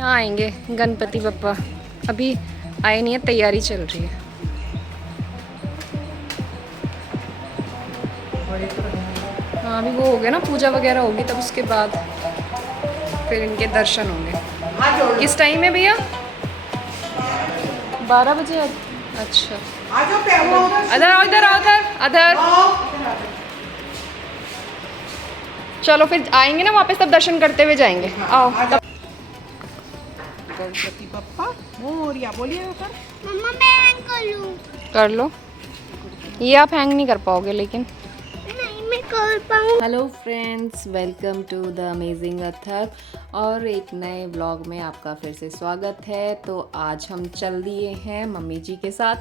यहाँ आएंगे गणपति बप्पा, अभी आए नहीं है, तैयारी चल रही है। हाँ अभी वो हो गया ना, पूजा वगैरह होगी तब उसके बाद फिर इनके दर्शन होंगे। किस टाइम है भैया? 12 बजे। अच्छा अदर आओ, इधर आओ, अदर चलो फिर आएंगे ना वापस, तब दर्शन करते हुए जाएंगे। आओ तब। गणपति बप्पा मोरिया बोलिए ऊपर। मम्मा मैं हैंग कर लूं? कर लो, ये आप हैंग नहीं कर पाओगे लेकिन। नहीं मैं कर पाऊँ। Hello friends, welcome to the amazing author और एक नए व्लॉग में आपका फिर से स्वागत है। तो आज हम चल दिए हैं मम्मी जी के साथ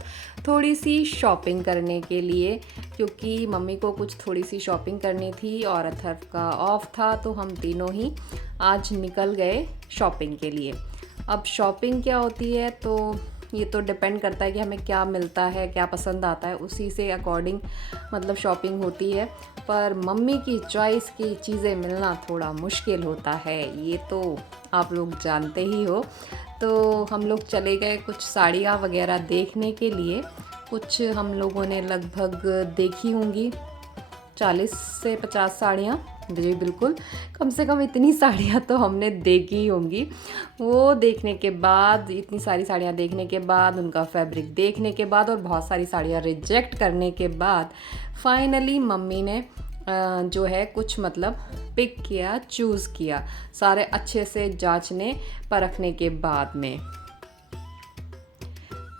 थोड़ी सी शॉपिंग करने के लिए, क्योंकि मम्मी को कुछ थोड़ी सी शॉपिंग करनी थी और अथर का ऑफ था, तो हम तीनों ही आज निकल गए शॉपिंग के लिए। अब शॉपिंग क्या होती है तो ये तो डिपेंड करता है कि हमें क्या मिलता है, क्या पसंद आता है, उसी से अकॉर्डिंग मतलब शॉपिंग होती है। पर मम्मी की चॉइस की चीज़ें मिलना थोड़ा मुश्किल होता है, ये तो आप लोग जानते ही हो। तो हम लोग चले गए कुछ साड़ियाँ वगैरह देखने के लिए। कुछ हम लोगों ने लगभग देखी होंगी 40 से 50 साड़ियाँ। जी बिल्कुल, कम से कम इतनी साड़ियाँ तो हमने देखी ही होंगी। वो देखने के बाद, इतनी सारी साड़ियाँ देखने के बाद, उनका फैब्रिक देखने के बाद और बहुत सारी साड़ियाँ रिजेक्ट करने के बाद फाइनली मम्मी ने जो है कुछ मतलब पिक किया, चूज़ किया, सारे अच्छे से जांचने परखने के बाद में।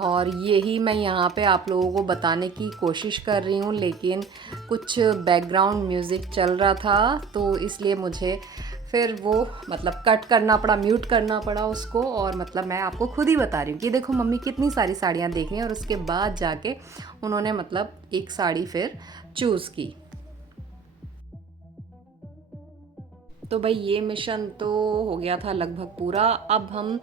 और यही मैं यहाँ पे आप लोगों को बताने की कोशिश कर रही हूँ, लेकिन कुछ बैकग्राउंड म्यूज़िक चल रहा था तो इसलिए मुझे फिर वो मतलब कट करना पड़ा, म्यूट करना पड़ा उसको। और मतलब मैं आपको खुद ही बता रही हूँ कि देखो मम्मी कितनी सारी साड़ियाँ देख रही हैं और उसके बाद जाके उन्होंने मतलब एक साड़ी फिर चूज़ की। तो भाई ये मिशन तो हो गया था लगभग पूरा। अब हम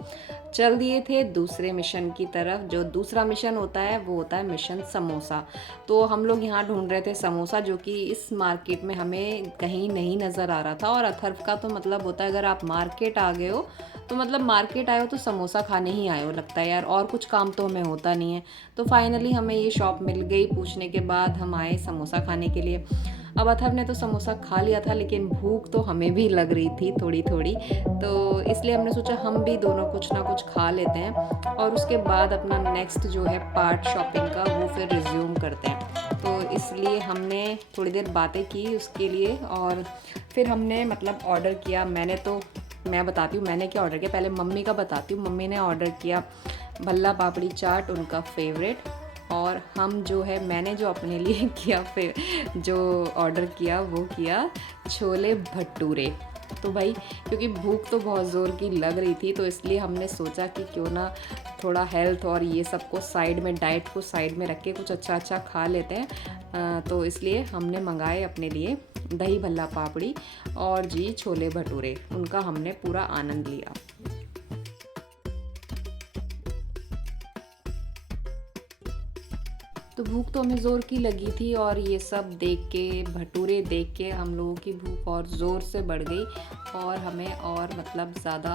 चल दिए थे दूसरे मिशन की तरफ। जो दूसरा मिशन होता है वो होता है मिशन समोसा। तो हम लोग यहाँ ढूंढ रहे थे समोसा, जो कि इस मार्केट में हमें कहीं नहीं नज़र आ रहा था। और अथर्व का तो मतलब होता है अगर आप मार्केट आ गए हो तो मतलब मार्केट आए हो तो समोसा खाने ही आए हो, लगता है यार, और कुछ काम तो हमें होता नहीं है। तो फाइनली हमें ये शॉप मिल गई, पूछने के बाद हम आए समोसा खाने के लिए। अब अथर्व ने तो समोसा खा लिया था, लेकिन भूख तो हमें भी लग रही थी थोड़ी थोड़ी, तो इसलिए हमने सोचा हम भी दोनों कुछ ना कुछ खा लेते हैं और उसके बाद अपना नेक्स्ट जो है पार्ट शॉपिंग का वो फिर रिज्यूम करते हैं। तो इसलिए हमने थोड़ी देर बातें की उसके लिए और फिर हमने मतलब ऑर्डर किया। मैं बताती हूँ मैंने क्या ऑर्डर किया, पहले मम्मी का बताती हूँ। मम्मी ने ऑर्डर किया भल्ला पापड़ी चाट, उनका फेवरेट। और हम जो है मैंने जो अपने लिए किया फिर जो ऑर्डर किया वो किया छोले भटूरे। तो भाई क्योंकि भूख तो बहुत ज़ोर की लग रही थी, तो इसलिए हमने सोचा कि क्यों ना थोड़ा हेल्थ और ये सब को साइड में, डाइट को साइड में रख के कुछ अच्छा अच्छा खा लेते हैं। तो इसलिए हमने मंगाए अपने लिए दही भल्ला पापड़ी और जी छोले भटूरे। उनका हमने पूरा आनंद लिया। तो भूख तो हमें ज़ोर की लगी थी और ये सब देख के, भटूरे देख के हम लोगों की भूख और ज़ोर से बढ़ गई और हमें और मतलब ज़्यादा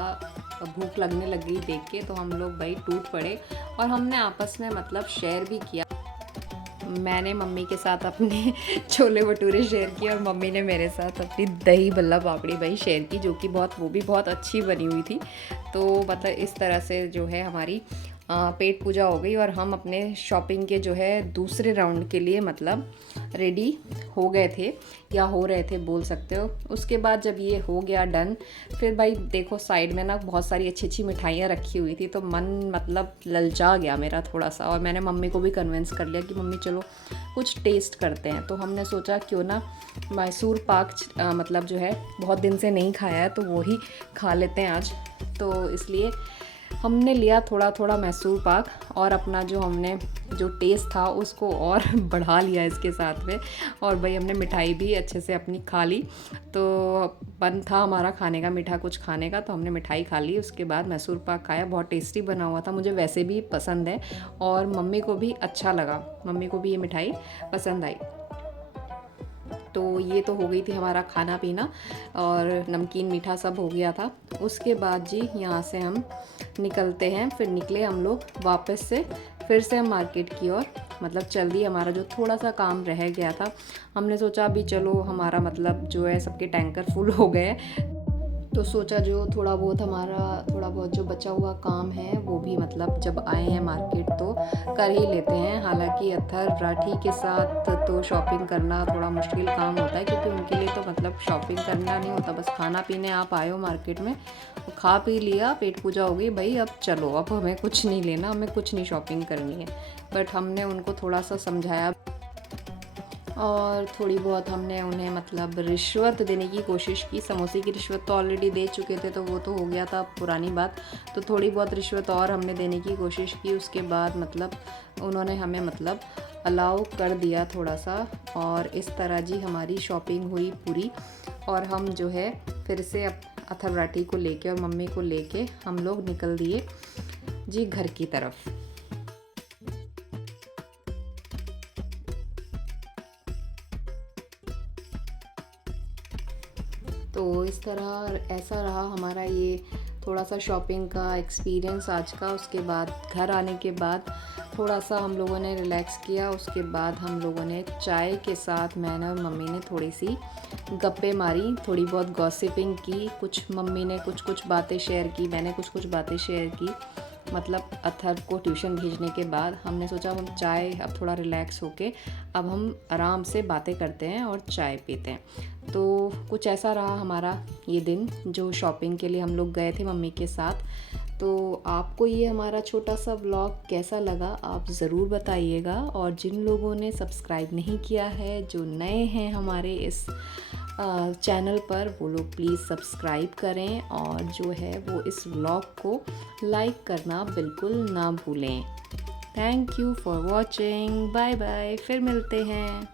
भूख लगने लग गई देख के। तो हम लोग भाई टूट पड़े और हमने आपस में मतलब शेयर भी किया। मैंने मम्मी के साथ अपने छोले भटूरे शेयर किए और मम्मी ने मेरे साथ अपनी दही भल्ला पापड़ी भाई शेयर की, जो कि वो भी बहुत अच्छी बनी हुई थी। तो मतलब इस तरह से जो है हमारी पेट पूजा हो गई और हम अपने शॉपिंग के जो है दूसरे राउंड के लिए मतलब रेडी हो गए थे, या हो रहे थे बोल सकते हो। उसके बाद जब ये हो गया डन, फिर भाई देखो साइड में ना बहुत सारी अच्छी अच्छी मिठाइयाँ रखी हुई थी, तो मन मतलब ललचा गया मेरा थोड़ा सा। और मैंने मम्मी को भी कन्विंस कर लिया कि मम्मी चलो कुछ टेस्ट करते हैं। तो हमने सोचा क्यों ना मैसूर पाक मतलब जो है बहुत दिन से नहीं खाया है तो वो ही खा लेते हैं आज। तो इसलिए हमने लिया थोड़ा थोड़ा मैसूर पाक और अपना जो टेस्ट था उसको और बढ़ा लिया इसके साथ में। और भाई हमने मिठाई भी अच्छे से अपनी खा ली। तो मन था हमारा खाने का, मीठा कुछ खाने का, तो हमने मिठाई खा ली। उसके बाद मैसूर पाक खाया, बहुत टेस्टी बना हुआ था, मुझे वैसे भी पसंद है और मम्मी को भी अच्छा लगा, मम्मी को भी ये मिठाई पसंद आई। तो ये तो हो गई थी हमारा खाना पीना और नमकीन मीठा सब हो गया था। उसके बाद जी यहाँ से हम निकलते हैं। फिर निकले हम लोग वापस से, फिर से हम मार्केट की ओर, मतलब चल दिए। हमारा जो थोड़ा सा काम रह गया था, हमने सोचा अभी चलो हमारा मतलब जो है सबके टैंकर फुल हो गए, तो सोचा जो थोड़ा बहुत जो बचा हुआ काम है वो भी मतलब जब आए हैं मार्केट तो कर ही लेते हैं। हालांकि अत्थर राठी के साथ तो शॉपिंग करना थोड़ा मुश्किल काम होता है, क्योंकि उनके लिए तो मतलब शॉपिंग करना नहीं होता, बस खाना पीने आप आए हो मार्केट में, तो खा पी लिया, पेट पूजा हो गई भाई, अब चलो, अब हमें कुछ नहीं लेना, हमें कुछ नहीं शॉपिंग करनी है। बट हमने उनको थोड़ा सा समझाया और थोड़ी बहुत हमने उन्हें मतलब रिश्वत देने की कोशिश की। समोसे की रिश्वत तो ऑलरेडी दे चुके थे, तो वो तो हो गया था पुरानी बात, तो थोड़ी बहुत रिश्वत और हमने देने की कोशिश की। उसके बाद मतलब उन्होंने हमें मतलब अलाउ कर दिया थोड़ा सा, और इस तरह जी हमारी शॉपिंग हुई पूरी। और हम जो है फिर से अथर्व राठी को लेके और मम्मी को लेके हम लोग निकल दिए जी घर की तरफ। तो इस तरह ऐसा रहा हमारा ये थोड़ा सा शॉपिंग का एक्सपीरियंस आज का। उसके बाद घर आने के बाद थोड़ा सा हम लोगों ने रिलैक्स किया। उसके बाद हम लोगों ने चाय के साथ, मैंने और मम्मी ने थोड़ी सी गप्पे मारी, थोड़ी बहुत गॉसिपिंग की, कुछ मम्मी ने कुछ बातें शेयर की, मैंने कुछ बातें शेयर की। मतलब अथर्व को ट्यूशन भेजने के बाद हमने सोचा अब हम चाय, अब थोड़ा रिलैक्स होके अब हम आराम से बातें करते हैं और चाय पीते हैं। तो कुछ ऐसा रहा हमारा ये दिन जो शॉपिंग के लिए हम लोग गए थे मम्मी के साथ। तो आपको ये हमारा छोटा सा व्लॉग कैसा लगा आप ज़रूर बताइएगा। और जिन लोगों ने सब्सक्राइब नहीं किया है, जो नए हैं हमारे इस चैनल पर, वो लोग प्लीज़ सब्सक्राइब करें और जो है वो इस व्लॉग को लाइक करना बिल्कुल ना भूलें। Thank you for watching, bye bye, फिर मिलते हैं।